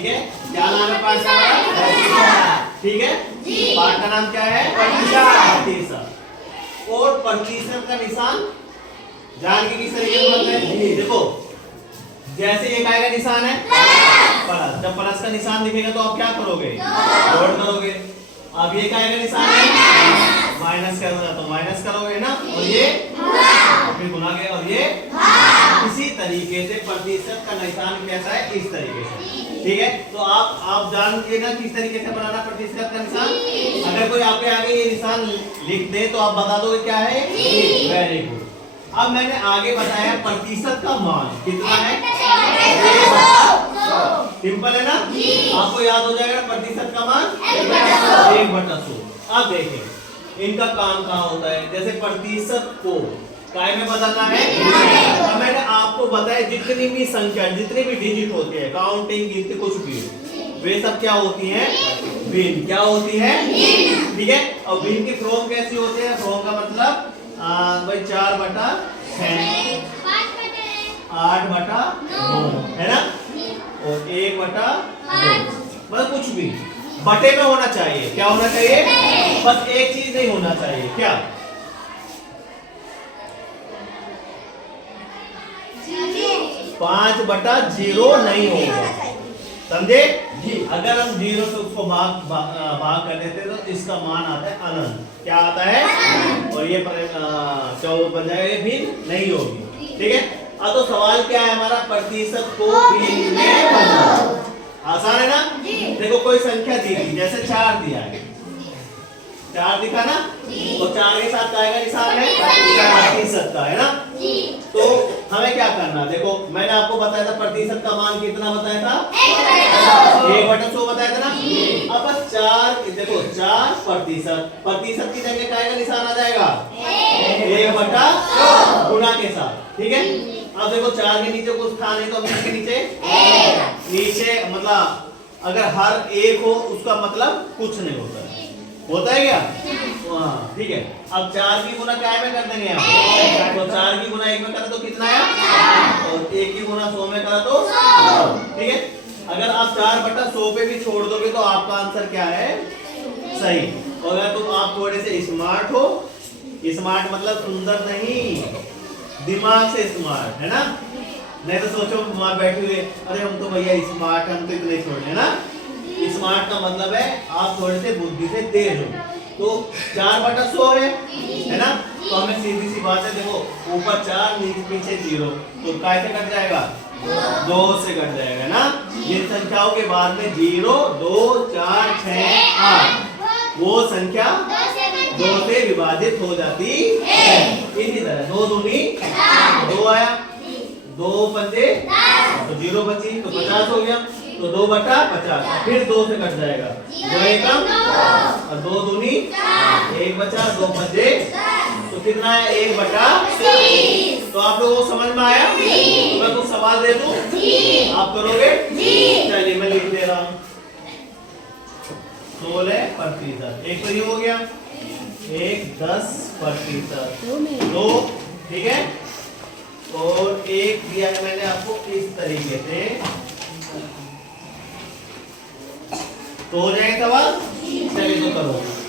ठीक है, क्या नाम है पाठ का? ठीक है, पाठ का नाम क्या है? प्रतिशत। और प्रतिशत का निशान जान के किस तरीके से बनता है? देखो, जैसे एक आएगा निशान है प्लस, जब प्लस का निशान दिखेगा तो आप क्या करोगे? जोड़ करोगे। अब ये क्या आएगा निशान है माइनस करना, तो माइनस करोगे ना, और ये फिर गुना के, और ये इसी तरीके से प्रतिशत का निशान कैसा है? इस तरीके से। ठीक है, तो आप जानते ना किस तरीके से बनाना प्रतिशत का निशान। अगर कोई आपके आगे ये निशान लिख दे तो आप बता दोगे क्या है? Very good. अब मैंने आगे बताया प्रतिशत का मान कितना है? सिंपल है ना, आपको याद हो जाएगा प्रतिशत का मान 1/100। अब देखें इनका काम कहाँ होता है। जैसे प्रतिशत को काय में बदलना है। अब मैंने आपको बताया जितनी भी संख्या, जितने भी डिजिट होते हैं, काउंटिंग गिनती कुछ भी, वे सब क्या होती हैं? भिन्न। क्या होती है? ठीक है, और भिन्न की फ्रॉम कैसी होती है? फ्रॉम का मतलब भाई 4/6, 8/9 है ना, और 1/2, मतलब कुछ भी बटे में होना चाहिए। क्या होना चाहिए? बस एक चीज नहीं होना चाहिए, क्या? 5/0 नहीं होगा, समझे? अगर हम 0 से उसको भाग कर देते तो इसका मान आता है अनंत। क्या आता है? और ये 14 बन जाएगा, ये भिन्न नहीं होगी। ठीक है, अब तो सवाल क्या है हमारा? प्रतिशत को भिन्न में बदलो। आसान है ना? देखो कोई संख्या दी गई, जैसे 4 दिया है, 4 दिखा ना, तो 4 के साथ आएगा निशान है प्रतिशत का, है ना? तो हमें क्या करना? देखो मैंने आपको बताया था प्रतिशत का मान कितना बताया था? 1/100 बताया था ना। अब बस 4, देखो 4 प्रतिशत की जगह क्या निशान आ जाएगा? 1/100 गुणा के साथ। ठीक है, अब देखो 4 के नीचे कुछ था नहीं, तो अब इसके नीचे मतलब अगर हर एक हो उसका मतलब कुछ नहीं होता है, होता है क्या? हाँ, ठीक है। अब 4 की गुना क्या में कर देंगे आप? तो 4 की गुना 1 में करा तो कितना है? और 1 की गुना 100 में करा तो 100। ठीक है, अगर आप 4/100 पे भी छोड़ दोगे तो आपका आंसर क्या है? सही। और अगर तुम आप थोड़े से स्मार्ट हो, स्मार्ट मतलब सुंदर नहीं, दिमाग से स्मार्ट, है ना? नहीं तो सोचो वहां बैठे हुए, अरे हम तो भैया स्मार्ट, हम तो इतने छोड़ लेना। स्मार्ट का मतलब है आप थोड़े से बुद्धि से तेज हो। तो 4/100 है ना, तो हमें सीधी सी बात है, देखो ऊपर 4 नीचे 0, तो कैसे कट जाएगा? 2 से कट जाएगा ना। जिन संख्याओं के बाद में 0, 2, 4, 6, 8 वो संख्या 2 से विभाजित हो जाती है। इसी तरह 2 दूनी 2 आया, 2 पंजे तो 0 बची, तो 50 हो गया, तो 2/50 फिर 2 से कट जाएगा, 2 एकम और 2 दूनी 1 बचा, 2 पंजे तो कितना है? 1/30। तो आप लोगों को समझ में आया? मैं कुछ सवाल दे दूं, आप करोगे? चलिए मैं लिख दे रहा हूँ। 16%। एक तो ये हो गया, एक 10%, 2, ठीक है, और एक दिया मैंने आपको इस तरीके से, तो हो जाएगा सवाल। चलिए तो करो।